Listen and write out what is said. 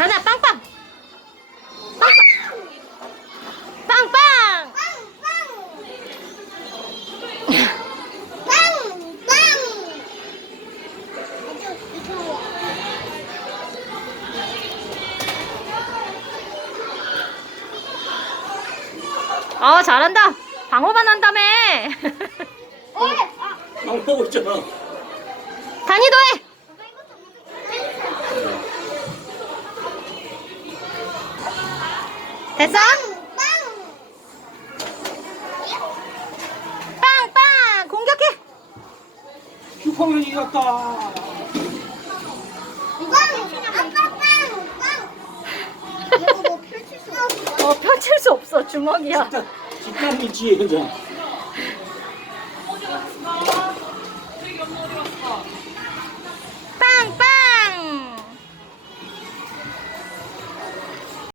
다나 빵빵. 빵빵. 빵빵. 어 잘한다. 방어만 한다며. 막 보고 있잖아. 단이도 해. 됐어? 빵빵 공격해. 6학년 이겼다. 어 펼칠 수 없어 주먹이야. 진짜 직감이지, 그죠?